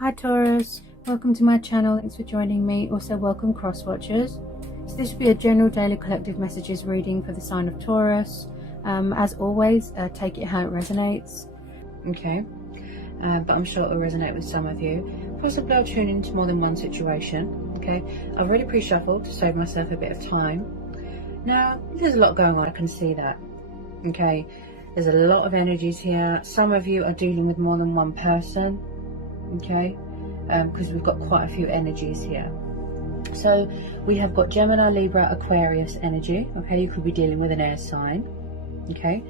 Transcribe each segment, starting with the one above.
Hi Taurus, welcome to my channel. Thanks for joining me. Also welcome cross watchers. So this will be a general daily collective messages reading for the sign of Taurus. As always, take it how it resonates. Okay, but I'm sure it will resonate with some of you. Possibly I'll tune into more than one situation. Okay, I've already pre-shuffled to save myself a bit of time. Now there's a lot going on, I can see that. Okay, there's a lot of energies here. Some of you are dealing with more than one person. Okay, because we've got quite a few energies here. So we have got Gemini, Libra, Aquarius energy. Okay, you could be dealing with an air sign. Okay,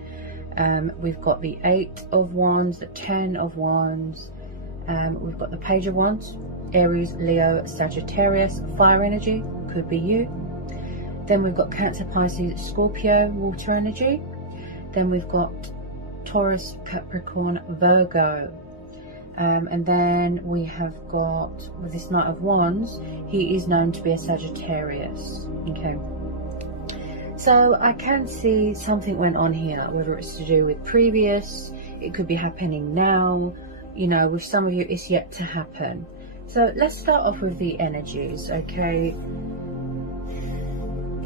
we've got the 8 of Wands, the 10 of Wands, we've got the Page of Wands, Aries, Leo, Sagittarius, fire energy, could be you. Then we've got Cancer, Pisces, Scorpio, water energy. Then we've got Taurus, Capricorn, Virgo. And then we have got, with this Knight of Wands, he is known to be a Sagittarius. Okay, so I can see something went on here, whether it's to do with previous, it could be happening now, you know, with some of you it's yet to happen. So let's start off with the energies. Okay,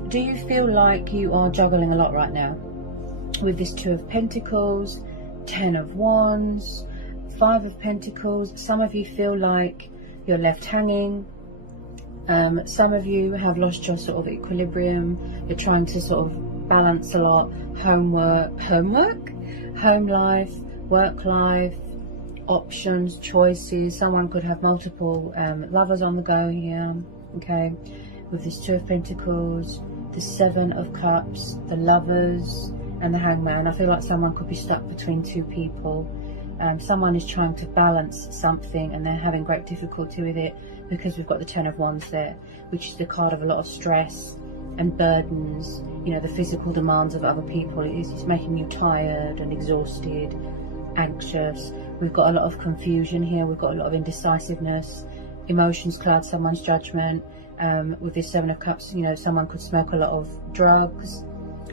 do you feel like you are juggling a lot right now with this 2 of Pentacles, 10 of Wands, 5 of Pentacles? Some of you feel like you're left hanging. Some of you have lost your sort of equilibrium. You're trying to sort of balance a lot. Home life, work life, options, choices. Someone could have multiple lovers on the go here. Okay, with this 2 of Pentacles, the 7 of Cups, the Lovers, and the Hangman. I feel like someone could be stuck between 2 people. Someone is trying to balance something and they're having great difficulty with it, because we've got the 10 of Wands there, which is the card of a lot of stress and burdens, you know, the physical demands of other people. It's making you tired and exhausted, anxious. We've got a lot of confusion here, we've got a lot of indecisiveness, emotions cloud someone's judgment. With this 7 of Cups, you know, someone could smoke a lot of drugs,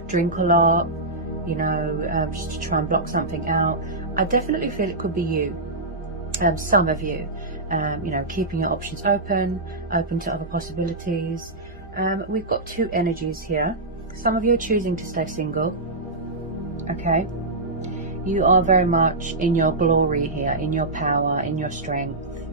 drink a lot, you know, just to try and block something out. I definitely feel it could be you, some of you, you know, keeping your options open to other possibilities. We've got 2 energies here. Some of you are choosing to stay single. Okay, you are very much in your glory here, in your power, in your strength.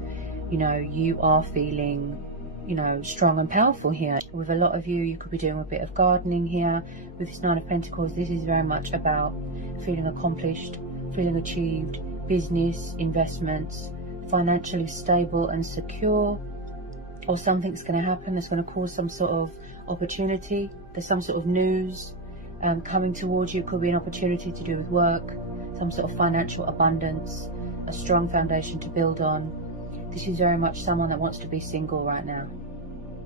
You know, you are feeling, you know, strong and powerful here. With a lot of you, you could be doing a bit of gardening here. With this 9 of Pentacles, this is very much about feeling accomplished, feeling achieved, business, investments, financially stable and secure. Or something's going to happen that's going to cause some sort of opportunity. There's some sort of news coming towards you. It could be an opportunity to do with work, some sort of financial abundance, a strong foundation to build on. This is very much someone that wants to be single right now,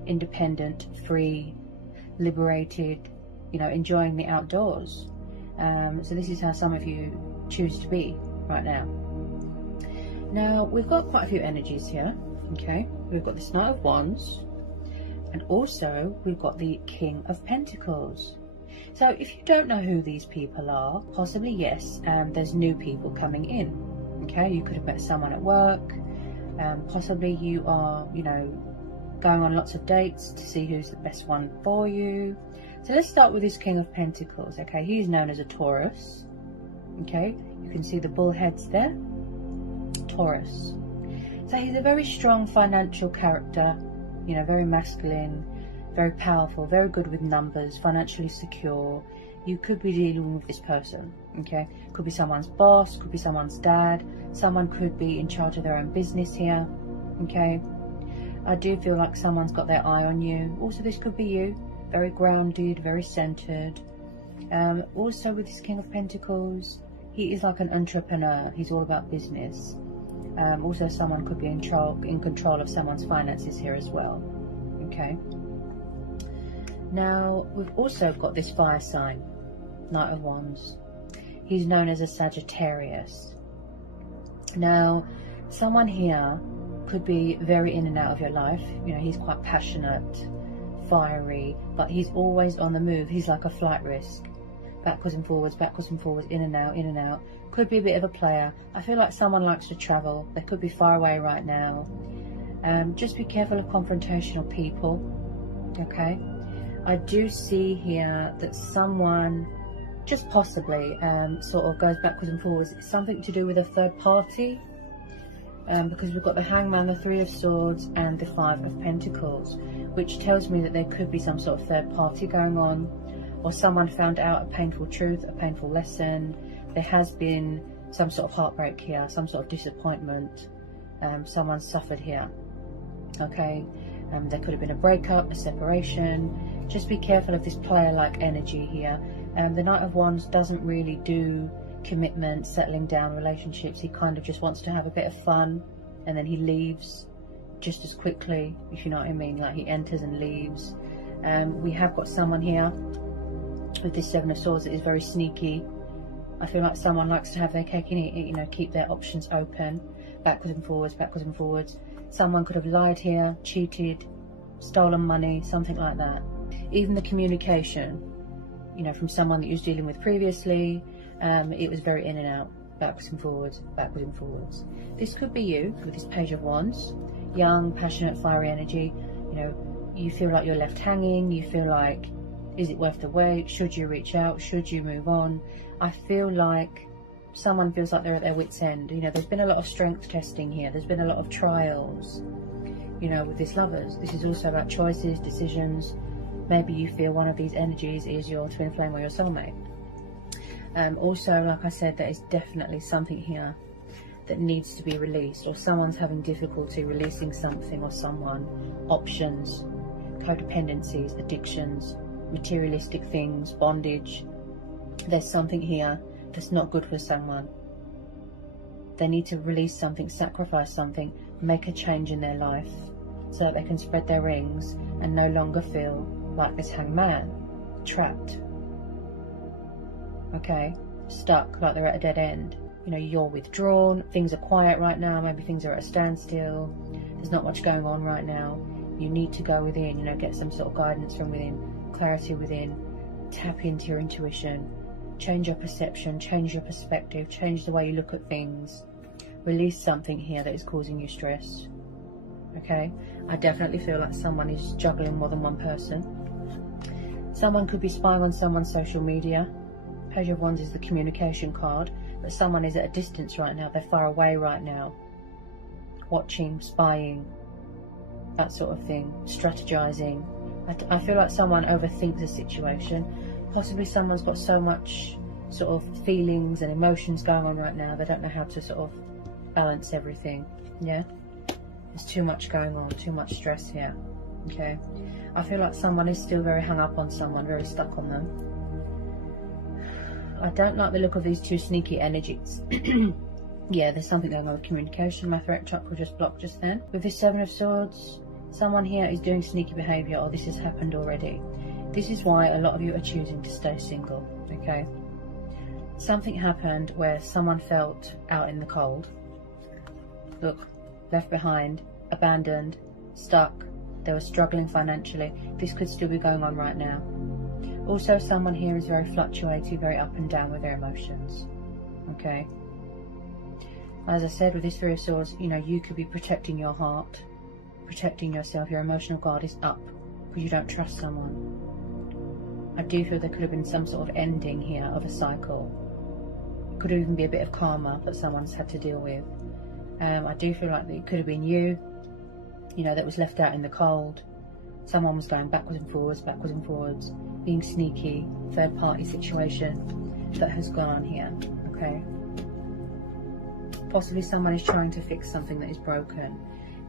independent, free, liberated, you know, enjoying the outdoors. So this is how some of you choose to be right now. Now we've got quite a few energies here. Okay, we've got this Knight of Wands, and also we've got the King of Pentacles. So if you don't know who these people are, possibly yes, there's new people coming in. Okay, you could have met someone at work. Possibly you are, you know, going on lots of dates to see who's the best one for you. So let's start with this King of Pentacles. Okay, he's known as a Taurus. Okay, you can see the bull heads there. Taurus. So he's a very strong financial character, you know, very masculine, very powerful, very good with numbers, financially secure. You could be dealing with this person. Okay, could be someone's boss, could be someone's dad, someone could be in charge of their own business here. Okay, I do feel like someone's got their eye on you. Also, this could be you, very grounded, very centered. Also with this King of Pentacles, he is like an entrepreneur. He's all about business. Also, someone could be in control of someone's finances here as well. Okay, now we've also got this fire sign, Knight of Wands. He's known as a Sagittarius. Now someone here could be very in and out of your life. You know, he's quite passionate, fiery, but he's always on the move. He's like a flight risk. backwards and forwards, in and out, in and out. Could be a bit of a player. I feel like someone likes to travel. They could be far away right now. Just be careful of confrontational people, okay? I do see here that someone, just possibly, sort of goes backwards and forwards. It's something to do with a third party, because we've got the Hangman, the Three of Swords, and the Five of Pentacles, which tells me that there could be some sort of third party going on, or someone found out a painful truth, a painful lesson. There has been some sort of heartbreak here, some sort of disappointment. Someone suffered here, okay? There could have been a breakup, a separation. Just be careful of this player-like energy here. The Knight of Wands doesn't really do commitment, settling down relationships. He kind of just wants to have a bit of fun, and then he leaves just as quickly, if you know what I mean. Like, he enters and leaves. We have got someone here with this Seven of Swords that is very sneaky. I feel like someone likes to have their cake and eat it, you know, keep their options open, backwards and forwards, backwards and forwards. Someone could have lied here, cheated, stolen money, something like that. Even the communication, you know, from someone that you was dealing with previously, it was very in and out, backwards and forwards, backwards and forwards. This could be you with this Page of Wands, young, passionate, fiery energy. You know, you feel like you're left hanging. You feel like, is it worth the wait? Should you reach out? Should you move on? I feel like someone feels like they're at their wit's end. You know, there's been a lot of strength testing here. There's been a lot of trials, you know, with this Lovers. This is also about choices, decisions. Maybe you feel one of these energies is your twin flame or your soulmate. Also, like I said, there is definitely something here that needs to be released, or someone's having difficulty releasing something or someone. Options, codependencies, addictions, materialistic things, bondage. There's something here that's not good for someone. They need to release something, sacrifice something, make a change in their life so that they can spread their wings and no longer feel like this Hangman, trapped, okay, stuck, like they're at a dead end. You know, you're withdrawn, things are quiet right now, maybe things are at a standstill, there's not much going on right now. You need to go within, you know, get some sort of guidance from within, clarity within, tap into your intuition, change your perception, change your perspective, change the way you look at things, release something here that is causing you stress, okay? I definitely feel like someone is juggling more than one person. Someone could be spying on someone's social media. Page of Wands is the communication card, but someone is at a distance right now. They're far away right now, watching, spying, that sort of thing, strategizing. I feel like someone overthinks the situation. Possibly someone's got so much sort of feelings and emotions going on right now, they don't know how to sort of balance everything. Yeah, there's too much going on, too much stress here, okay? I feel like someone is still very hung up on someone, very stuck on them. I don't like the look of these two sneaky energies. Yeah, there's something going on with communication. My throat chakra just blocked just then. With this Seven of Swords, someone here is doing sneaky behaviour, or this has happened already. This is why a lot of you are choosing to stay single, okay? Something happened where someone felt out in the cold. Look, left behind, abandoned, stuck. They were struggling financially. This could still be going on right now. Also, someone here is very fluctuating, very up and down with their emotions, okay? As I said, with this Three of Swords, you know, you could be protecting your heart, protecting yourself. Your emotional guard is up because you don't trust someone. I do feel there could have been some sort of ending here of a cycle. It could even be a bit of karma that someone's had to deal with. I do feel like it could have been you know, that was left out in the cold. Someone was going backwards and forwards, being sneaky, third party situation that has gone on here, okay? Possibly someone is trying to fix something that is broken.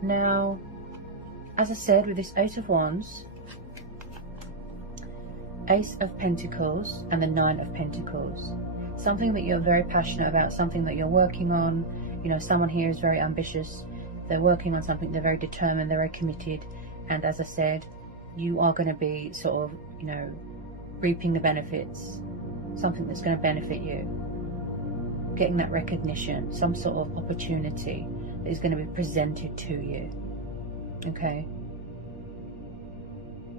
Now, as I said, with this Eight of Wands, Ace of Pentacles and the Nine of Pentacles, something that you're very passionate about, something that you're working on. You know, someone here is very ambitious. They're working on something, they're very determined, they're very committed. And as I said, you are going to be sort of, you know, reaping the benefits, something that's going to benefit you. Getting that recognition, some sort of opportunity that is going to be presented to you, okay?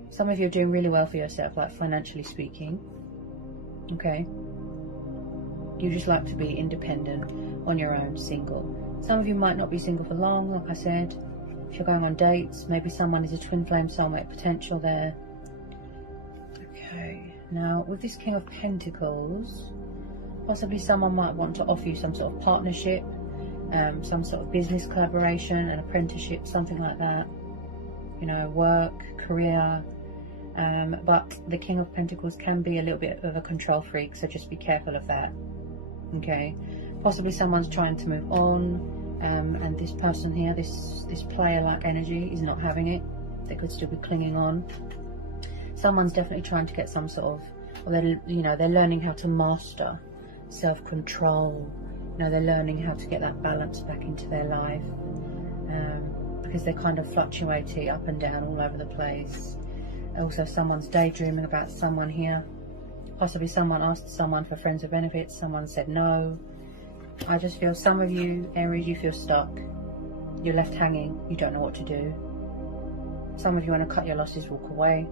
Some of you are doing really well for yourself, like financially speaking. Okay, you just like to be independent, on your own, single. Some of you might not be single for long, like I said. If you're going on dates, maybe someone is a twin flame soulmate potential there. Okay, now with this King of Pentacles, possibly someone might want to offer you some sort of partnership, some sort of business collaboration, an apprenticeship, something like that. You know, work, career. But the King of Pentacles can be a little bit of a control freak, so just be careful of that. Okay, possibly someone's trying to move on, and this person here, this player-like energy, is not having it. They could still be clinging on. Someone's definitely trying to get some sort of, or they're learning how to master self-control. You know, they're learning how to get that balance back into their life, because they're kind of fluctuating up and down all over the place. Also, someone's daydreaming about someone here. Possibly someone asked someone for friends with benefits, someone said no. I just feel some of you, Aries, you feel stuck. You're left hanging, you don't know what to do. Some of you want to cut your losses, walk away.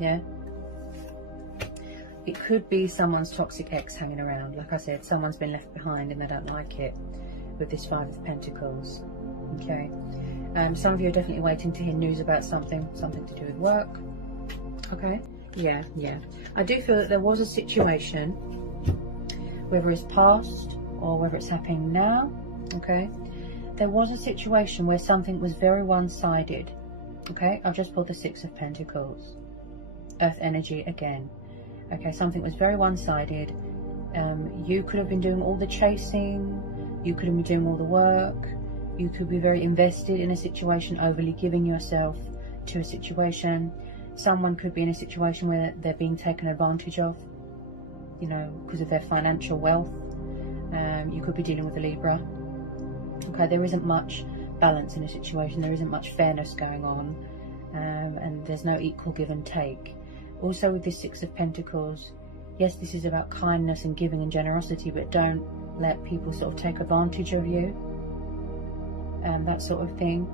Yeah? It could be someone's toxic ex hanging around. Like I said, someone's been left behind and they don't like it, with this Five of Pentacles. Okay? Some of you are definitely waiting to hear news about something to do with work. Okay? Yeah. I do feel that there was a situation, whether it's past or whether it's happening now, okay? There was a situation where something was very one-sided, okay? I've just pulled the Six of Pentacles. Earth energy again. Okay, something was very one-sided. You could have been doing all the chasing. You could have been doing all the work. You could be very invested in a situation, overly giving yourself to a situation. Someone could be in a situation where they're being taken advantage of, you know, because of their financial wealth. You could be dealing with a Libra. Okay, there isn't much balance in a situation. There isn't much fairness going on. And there's no equal give and take. Also with this Six of Pentacles, yes, this is about kindness and giving and generosity, but don't let people sort of take advantage of you. That sort of thing.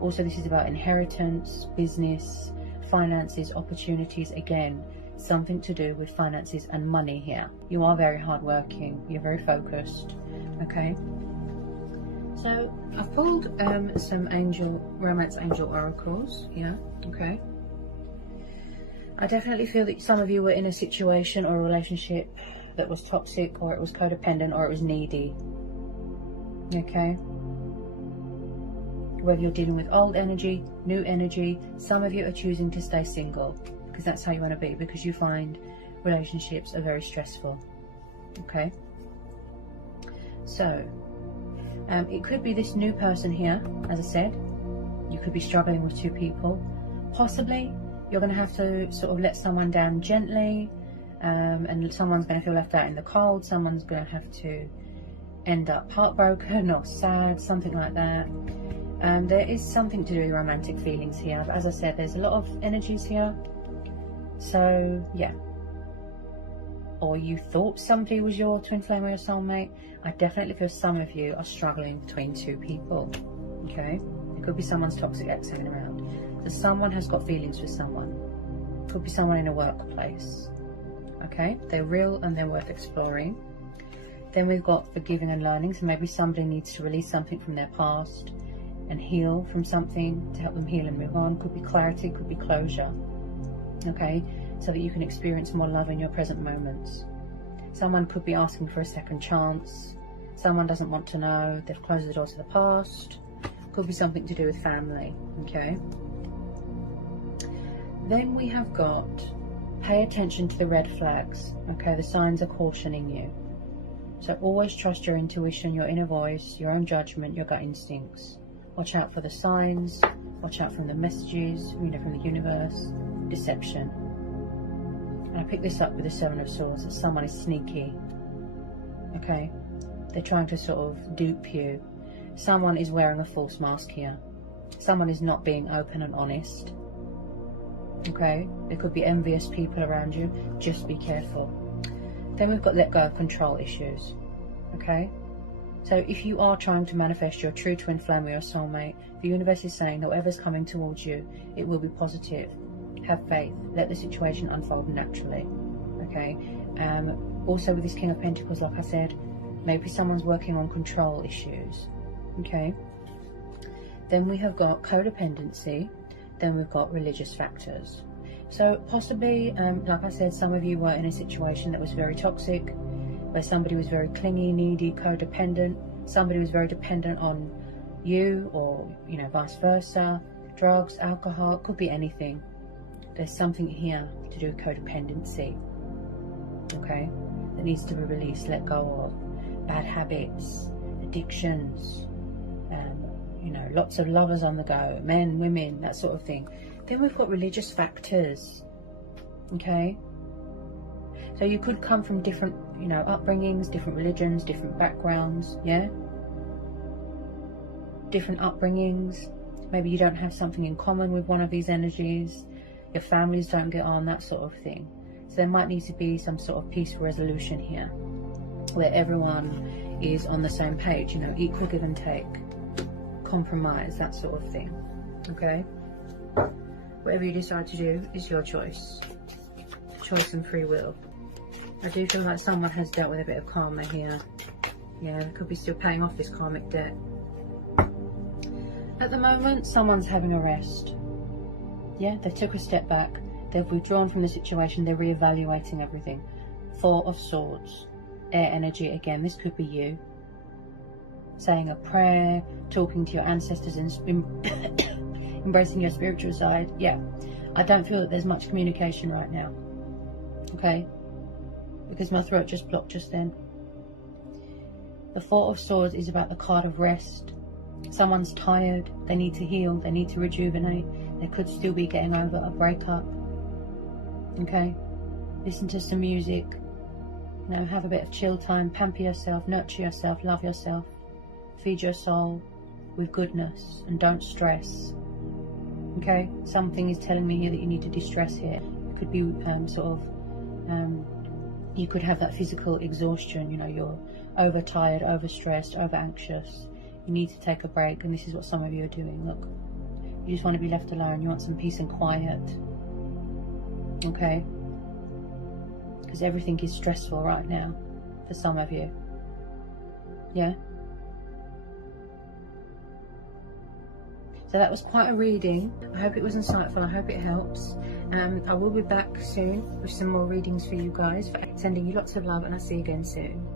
Also, this is about inheritance, business, finances, opportunities. Again, something to do with finances and money here. You are very hardworking. You're very focused. Okay. So I've pulled some romance angel oracles here. Okay. I definitely feel that some of you were in a situation or a relationship that was toxic, or it was codependent, or it was needy. Okay. Whether you're dealing with old energy, new energy, some of you are choosing to stay single because that's how you want to be, because you find relationships are very stressful. Okay. So, it could be this new person here, as I said. You could be struggling with two people. Possibly, you're going to have to sort of let someone down gently, and someone's going to feel left out in the cold. Someone's going to have to end up heartbroken or sad, something like that. There is something to do with romantic feelings here, but as I said, there's a lot of energies here. So, yeah. Or you thought somebody was your twin flame or your soulmate. I definitely feel some of you are struggling between two people. Okay? It could be someone's toxic ex hanging around. So someone has got feelings for someone. It could be someone in a workplace. Okay? They're real and they're worth exploring. Then we've got forgiving and learning. So maybe somebody needs to release something from their past and heal from something to help them heal and move on. Could be clarity, could be closure. Okay? So that you can experience more love in your present moments. Someone could be asking for a second chance. Someone doesn't want to know. They've closed the door to the past. Could be something to do with family. Okay? Then we have got pay attention to the red flags. Okay? The signs are cautioning you. So always trust your intuition, your inner voice, your own judgment, your gut instincts. Watch out for the signs. Watch out from the messages, you know, from the universe. Deception. And I pick this up with the Seven of Swords, that someone is sneaky. Okay? They're trying to sort of dupe you. Someone is wearing a false mask here. Someone is not being open and honest. Okay? There could be envious people around you. Just be careful. Then we've got let go of control issues. Okay? So if you are trying to manifest your true twin flame or your soulmate, the universe is saying that whatever's coming towards you, it will be positive. Have faith. Let the situation unfold naturally. okay? Also with this King of Pentacles, like I said, maybe someone's working on control issues, okay? Then we have got codependency, then we've got religious factors. So possibly, like I said, some of you were in a situation that was very toxic, where somebody was very clingy, needy, codependent, somebody was very dependent on you, or, you know, vice versa. Drugs, alcohol, it could be anything. There's something here to do with codependency, okay, that needs to be released, let go of. Bad habits, addictions, you know, lots of lovers on the go, men, women, that sort of thing. Then we've got religious factors, okay? So you could come from different, you know, upbringings, different religions, different backgrounds, yeah? Different upbringings. Maybe you don't have something in common with one of these energies. Your families don't get on, that sort of thing. So there might need to be some sort of peaceful resolution here, where everyone is on the same page, you know, equal give and take, compromise, that sort of thing, okay? Whatever you decide to do is your choice. Choice and free will. I do feel like someone has dealt with a bit of karma here. Yeah, they could be still paying off this karmic debt. At the moment, someone's having a rest. Yeah, they took a step back. They've withdrawn from the situation. They're reevaluating everything. Four of Swords. Air energy again. This could be you. Saying a prayer, talking to your ancestors, and embracing your spiritual side. Yeah, I don't feel that there's much communication right now. Okay? Because my throat just blocked just then. The Four of Swords is about the card of rest. Someone's tired. They need to heal. They need to rejuvenate. They could still be getting over a breakup. Okay? Listen to some music. You know, have a bit of chill time. Pamper yourself. Nurture yourself. Love yourself. Feed your soul with goodness. And don't stress. Okay? Something is telling me here that you need to distress here. It could be you could have that physical exhaustion. You know, you're overtired, overstressed, over anxious. You need to take a break, and this is what some of you are doing. Look, you just want to be left alone. You want some peace and quiet, okay? Because everything is stressful right now for some of you. Yeah. So that was quite a reading. I hope it was insightful. I hope it helps. I will be back soon with some more readings for you guys. Sending you lots of love, and I'll see you again soon.